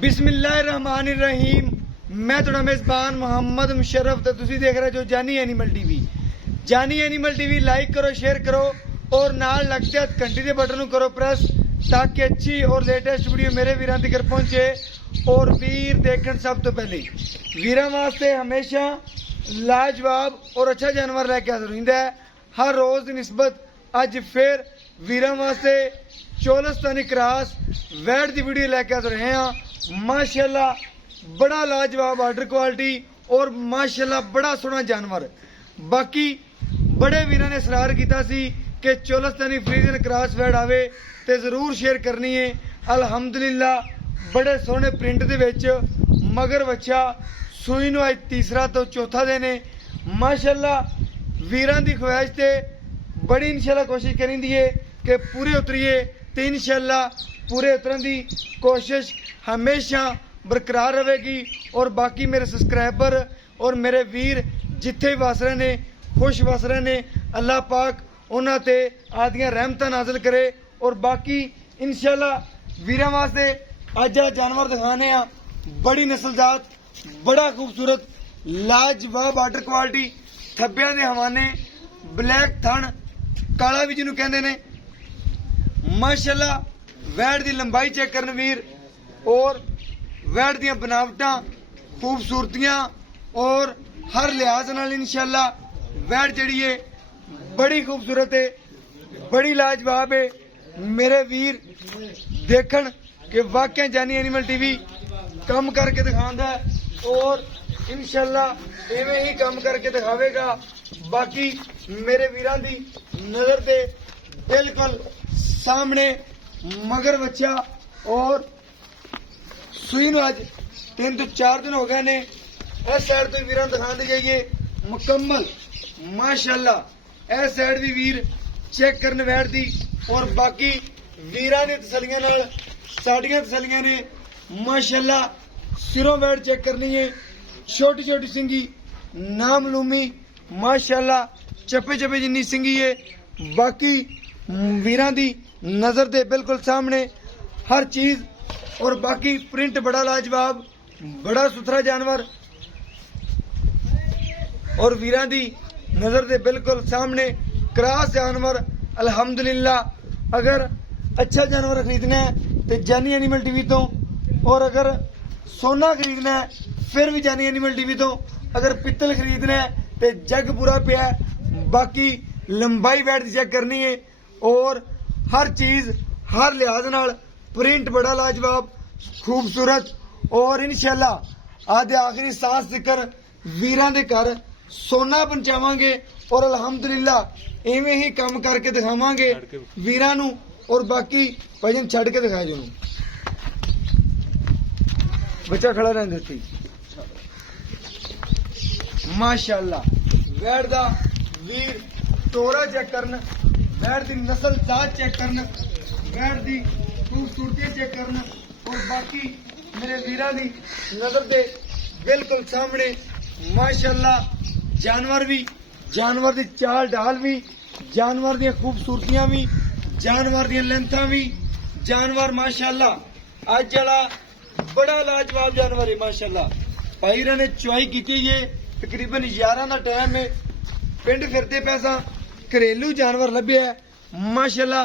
बिस्मिल्लाहिर्रहमानिर्रहीम। मैं थोड़ा मेज़बान मोहम्मद मुशर्रफ तो तुसी देख रहे जो जानी एनिमल टीवी। जानी एनिमल टीवी लाइक करो, शेयर करो और नाल लगते हाथ घंटी के बटन को करो प्रेस, ताकि अच्छी और लेटेस्ट वीडियो मेरे वीरां तक पहुंचे। और वीर देखन सब तो पहले वीरां वास्ते हमेशा लाजवाब और अच्छा जानवर लैके हाजिर होंदा है। हर रोज़ की निस्बत अज फिर वीरां वास्ते चोलस्तानी क्रॉस वैट की वीडियो लैके हाजिर रहे हैं। माशाल्लाह बड़ा लाजवाब आर्डर क्वालिटी और माशाल्लाह बड़ा सोहना जानवर। बाकी बड़े वीरां ने इसरार किया सी कि चोलस्तानी फ्रीजन क्रॉस वैट आवे तो जरूर शेयर करनी है। अलहमदुलिल्लाह बड़े सोहने प्रिंट दे विच मगर बच्चा सूई नूं अज तीसरा तो चौथा दिन है। माशाल्लाह वीरां दी ख्वाहिश ते बड़ी इंशाल्लाह कोशिश करेंदी है कि पूरे उतरीए तो इंशाल्लाह पूरे उतरन की कोशिश हमेशा बरकरार रहेगी। और बाकी मेरे सब्सक्राइबर और मेरे वीर जिथे वस रहे ने खुश वस रहे ने, अल्लाह पाक उन्हां ते आदियां रहमतां नाज़िल करे। और बाकी इंशाल्लाह वीरां वास्ते अज जानवर दिखाने आ बड़ी नस्लजात, बड़ा खूबसूरत लाजवाब आर्डर क्वालिटी, थब्बियां दे हवाने, ब्लैक थन, काला भी जिन्हों कहते ने। माशाल्लाह वैट की लंबाई चेक करन वीर और वैट दी बनावटां खूबसूरतियां और हर लिहाज नाल इंशाल्लाह वैट जिहड़ी है बड़ी खूबसूरत है, बड़ी लाजवाब है। मेरे वीर देखन कि वाकई जानी एनिमल टीवी कम करके दिखांदा है और इंशाल्लाह इवें ही कम करके दिखावेगा। बाकी मेरे वीरां दी नज़र दे बिल्कुल सामने मगर बच्चा और सूई नूं अज 3 तो 4 दिन हो गए ने। इस साइड तो वीरां दिखाते जाइए मुकम्मल माशाल्लाह इस साइड भी वीर चेक करन वैट दी। और बाकी वीरां दी तसलियां नाल साडियां तसलियां ने। माशाल्लाह सिरों वैट चेक करनी है, छोटी छोटी सिंगी नामलूमी माशाल्लाह चप्पे चप्पे जिन्नी सिंगी है। बाकी वीरां दी नज़र दे बिल्कुल सामने हर चीज़। और बाकी प्रिंट बड़ा लाजवाब, बड़ा सुथरा जानवर और वीरां दी नज़र दे बिल्कुल सामने क्रॉस जानवर। अल्हम्दुलिल्लाह अगर अच्छा जानवर खरीदना है तो जानी एनिमल टीवी तो, और अगर सोना खरीदना है फिर भी जानी एनिमल टीवी तो, अगर पित्तल खरीदना है तो जग पूरा पिया। बाकी लंबाई वैट चेक करनी है और हर चीज़ हर लिहाज नाल प्रिंट बड़ा लाजवाब खूबसूरत। और इंशाल्लाह आदे आखिरी सांस तिकर वीरां दे घर सोना पहुंचावांगे और अल्हम्दुलिल्लाह इवें ही कम करके दिखावांगे वीरां नूं। और बाकी भजन छड़ के दिखाए जो बच्चा खड़ा रहने देती। माशाल्लाह वैट दा वीर तोरा चेक करन, वैट दी नस्ल जात चेक करन, वैट दी खूबसूरती चेक करन। और बाकी मेरे वीरां दी नजर दे बिल्कुल सामने माशाल्लाह जानवर भी, जानवर दी चाल ढाल भी, जानवर दी खूबसूरतियां भी, जानवर दी लेंथां भी, जानवर माशाल्लाह अज जड़ा बड़ा लाजवाब जानवर है। माशाल्लाह भाईरा ने चुआई की है, तकरीबन 11 का टाइम है, पिंड फिरते पैसा घरेलू जानवर लभ्या है। माशाल्लाह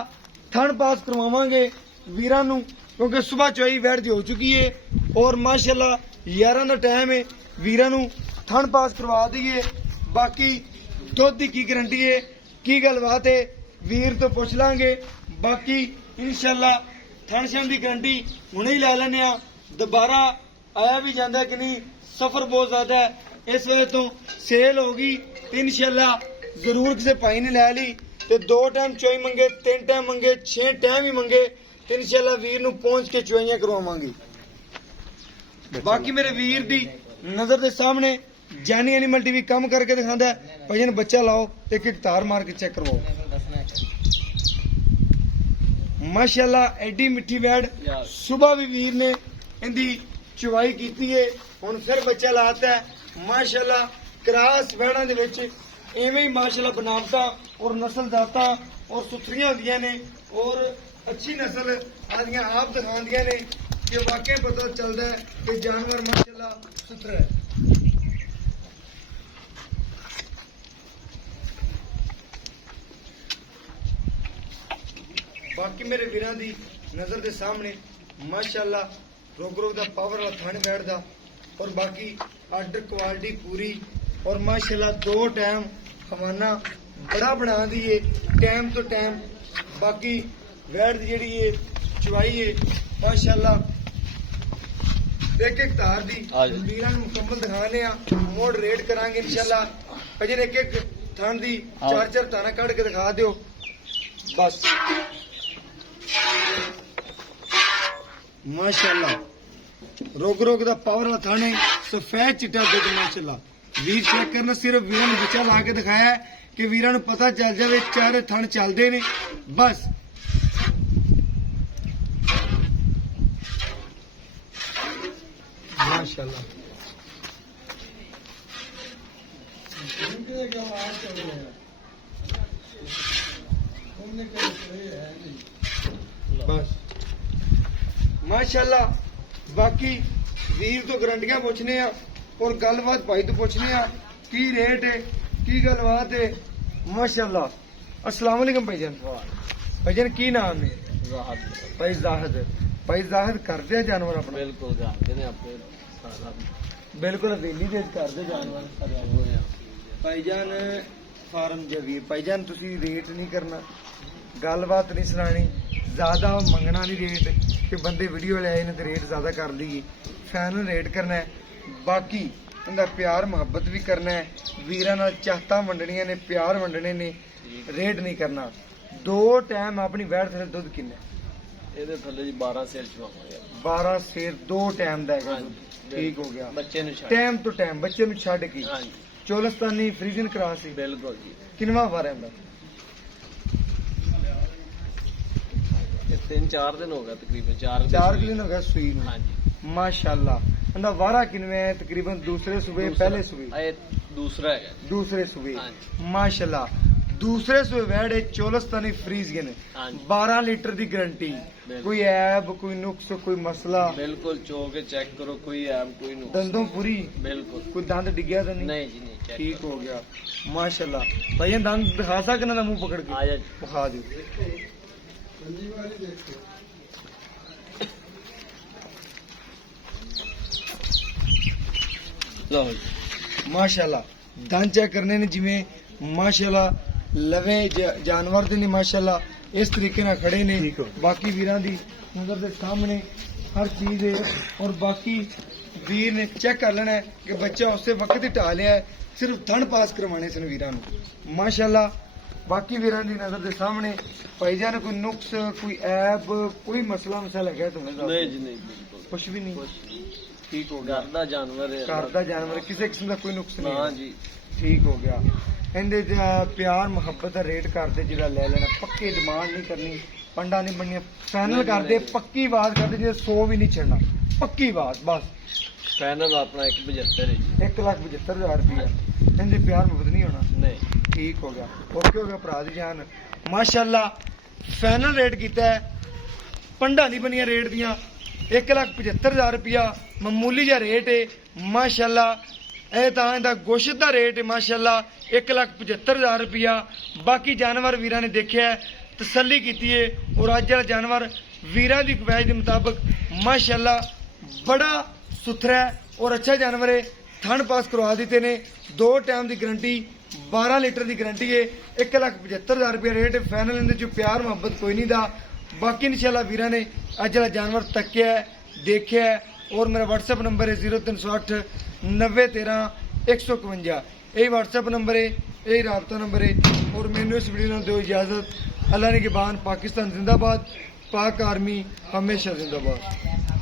थन पास करवावांगे वीरां नूं क्योंकि सुबह चुआई वैट दी हो चुकी है। और माशाल्लाह 11 का टाइम है, वीरां नूं थन पास करवा दईए। बाकी दुध की गारंटी है, की गलबात है वीर तो पुछ लांगे। बाकी इंशाल्लाह थन शम की गारंटी हुणे ही लै लैने आ, दोबारा आया भी जाता कि नहीं, सफर बहुत ज्यादा है इस वजह तो सेल होगी। इंशाल्लाह जरूर किसी भाई ने लै ली तो 2 टाइम चुआई मंगे, 3 टाइम मंगे, 6 टाइम ही मंगे तो इंशाल्लाह वीर नूं पहुंच के चुआइयां करवावांगे। बाकी मेरे वीर दी नजर के सामने जानी एनिमल टीवी कम करके दिखाता है। भजन बच्चा लाओ एक एक तार मार के चेक करवाओ। माशाल्लाह एडी मिठी वैट सुबह भी वीर ने इनकी चुवाई की है, हुण फिर बच्चा लाता है। माशाल्लाह क्रॉस वैड़ां दे विच इवें ही माशाल्लाह बनावटां और नस्ल जातां और सुथरियां होंदियां ने और अच्छी नस्ल आदियां आप दिखांदियां ने। कि वाकई पता चलता है कि जानवर माशाल्लाह सुथरा है। बाकी मेरे वीरां दी नजर के सामने माशाल्लाह रोक रोक दा पावर वाला थन बैठदा और बाकी आर्डर क्वालिटी पूरी और माशाल्लाह 2 टाइम खवाना बड़ा बना दी है टाइम तो टाइम। बाकी वैट दी जेहड़ी है चवाई है माशाल्लाह एक एक धार दी वीरां नूं मुकम्मल दिखाने आ मोड़ रेट करांगे इंशाल्लाह। अजर एक एक थन दी 4-4 धारा कढ़ के दिखा दियो बस। माशाल्लाह रोक रोक दा पावर वाला थान है सफेद चिट्टा दुध माशाल्लाह। वीर चेक करना सिर्फ वीरां नूं बच्चा ला के दिखाया है कि वीरां नूं पता चल जाए चारे थन चलते ने बस। माशाल्लाह बस माशाल्लाह। बाकी वीर तो गारंटियां पूछने आ और गलबात भाई तो पूछने आ की रेट है की गलबात है माशाल्लाह। अस्सलाम वालेकुम भाईजान। भाईजान की नाम है? भाई जाहिद। भाई जाहिद करते हैं जानवर अपना? बिल्कुल जानते हैं आपको बिल्कुल हवेली दे करते जानवर भाईजान फार्म जवीर। भाईजान तुसी रेट नहीं करना गलबात नहीं सुनानी ज्यादा मंगना नहीं रेट कि बंदे वीडियो ले आए ने तो रेट ज्यादा कर ली फाइनल रेट करना है। बाकी उनका प्यार मुहब्बत भी करना है वीरां नाल चाहता वंडणियां ने प्यार वंडने ने रेट नहीं करना। 2 टाइम अपनी वैट थले दुध किन्ना ਇਹਦੇ ਥੱਲੇ ਜੀ 12 ਸੇਰ ਚਵਾਵਾਂਗੇ 12 सेर 2 टाइम ਦਾ ਹੈਗਾ ठीक हो गया। ਬੱਚੇ ਨੂੰ ਛੱਡ टाइम तो टाइम बच्चे ਨੂੰ ਛੱਡ ਕੇ ਹਾਂਜੀ ਚੋਲਸਤਾਨੀ ਫਰੀਜ਼ਨ ਕਰਾਸ ਸੀ ਬਿਲਕੁਲ ਜੀ। ਕਿੰਨਵਾ ਵਾਰ ਆਂਦਾ? ਇਹ 3-4 ਦਿਨ ਹੋ ਗਏ ਤਕਰੀਬਨ 4 4 दिन हो गया सुई ਨੂੰ ਹਾਂਜੀ। माशाल्लाह। अंदा वारा किनवे है तकरीबन दूसरे सुबह पहले सुबह ਇਹ ਦੂਸਰਾ ਹੈਗਾ दूसरे सुबह हाँ माशाल्लाह। दूसरे सुबह वैड चोलस्तानी फ्रीज गए हाँ जी। 12 लीटर की गारंटी बिल्कुल। कोई ऐब कोई नुक्स कोई मसला ਬਿਲਕੁਲ ਚੋ ਕੇ ਚੈੱਕ ਕਰੋ ਕੋਈ ਐਮ ਕੋਈ ਨੂੰ दंदों पूरी ਬਿਲकुल कोई दंद डिग्या तो नहीं? ਨਹੀਂ ਜੀ नहीं चेक ठीक हो गया माशाल्लाह। भाई दंद दिखा सकना ना मुंह पकड़ के आ जा दिखा दो। लो माशाल्लाह दंद चेक करने ने जिवें माशाल्लाह लवे जानवर दे ने माशाल्लाह इस तरीके नाल खड़े ने। बाकी वीरां दी नजर दे सामने हर चीज है और बाकी वीर ने चेक कर लेना है कि बच्चा उससे वक्त ही ढा लिया है सिर्फ थन पास करवाने सन वीरां नूं माशाल्लाह। बाकी वीरां दी नजर दे सामने भाईजान कोई नुक्स कोई ऐब कोई मसला मसाला है तो नहीं जी नहीं बिल्कुल कुछ भी नहीं ठीक हो घर ਦਾ ਜਾਨਵਰ ਹੈ घर का जानवर किसी किस्म का कोई नुक्स नहीं हाँ है। जी ठीक हो गया। ਇਹਦੇ प्यार मुहब्बत का रेट करते ਜਿਹੜਾ ਲੈ ਲੈਣਾ ਪੱਕੀ ਡਿਮਾਂਡ ਨਹੀਂ ਕਰਨੀ ਪੰਡਾ ਨਹੀਂ ਬਣਨੀਆਂ ਫਾਈਨਲ ਕਰਦੇ ਪੱਕੀ ਬਾਤ ਕਰਦੇ ਜੇ 100 ਵੀ ਨਹੀਂ ਛੱਡਣਾ ਪੱਕੀ ਬਾਤ बस। ਫਾਈਨਲ ਆਪਣਾ 175 ਹੈ ਜੀ 1,75,000 रुपया ਇਹਦੇ प्यार मुहब्बत नहीं होना नहीं ठीक हो गया ओके हो गया भरा दी जान माशाल्लाह। फाइनल रेट किया है पंडा नहीं बनिया रेट दियां 1,75,000 रुपया मामूली जा रेट है माशाल्लाह। ਇਹ ਤਾਂ ਇਹਦਾ ਗੋਸ਼ਤ ਦਾ ਰੇਟ ਹੈ ਮਾਸ਼ਾਅੱਲਾ 1,75,000 रुपया। ਬਾਕੀ ਜਾਨਵਰ ਵੀਰਾਂ ਨੇ ਦੇਖਿਆ ਤਸੱਲੀ ਕੀਤੀ ਹੈ ਔਰ ਅੱਜ ਵਾਲਾ ਜਾਨਵਰ ਵੀਰਾਂ ਦੀ ਖਵਾਇਸ਼ ਦੇ ਮੁਤਾਬਕ ਮਾਸ਼ਾਅੱਲਾ ਬੜਾ ਸੁਥਰਾ ਔਰ ਅੱਛਾ ਜਾਨਵਰ ਹੈ। ਥਣ ਪਾਸ ਕਰਵਾ ਦਿੱਤੇ ਨੇ 2 ਟਾਈਮ ਦੀ ਗਾਰੰਟੀ 12 ਲੀਟਰ ਦੀ ਗਾਰੰਟੀ ਹੈ 1,75,000 रुपया रेट है फाइनल। ਇਹਦੇ ਚ ਪਿਆਰ ਮੁਹੱਬਤ ਕੋਈ ਨਹੀਂ ਦਾ। ਬਾਕੀ ਇਨਸ਼ਾਅੱਲਾ ਵੀਰਾਂ ਨੇ ਅੱਜ ਵਾਲਾ ਜਾਨਵਰ ਤੱਕਿਆ ਦੇਖਿਆ और मेरा व्हाट्सएप नंबर है 0308 90 13 151। यही व्हाट्सएप नंबर है यही राबता नंबर है और मैंने इस वीडियो में दो इजाज़त। अल्लाह ने के बान पाकिस्तान जिंदाबाद पाक आर्मी हमेशा जिंदाबाद।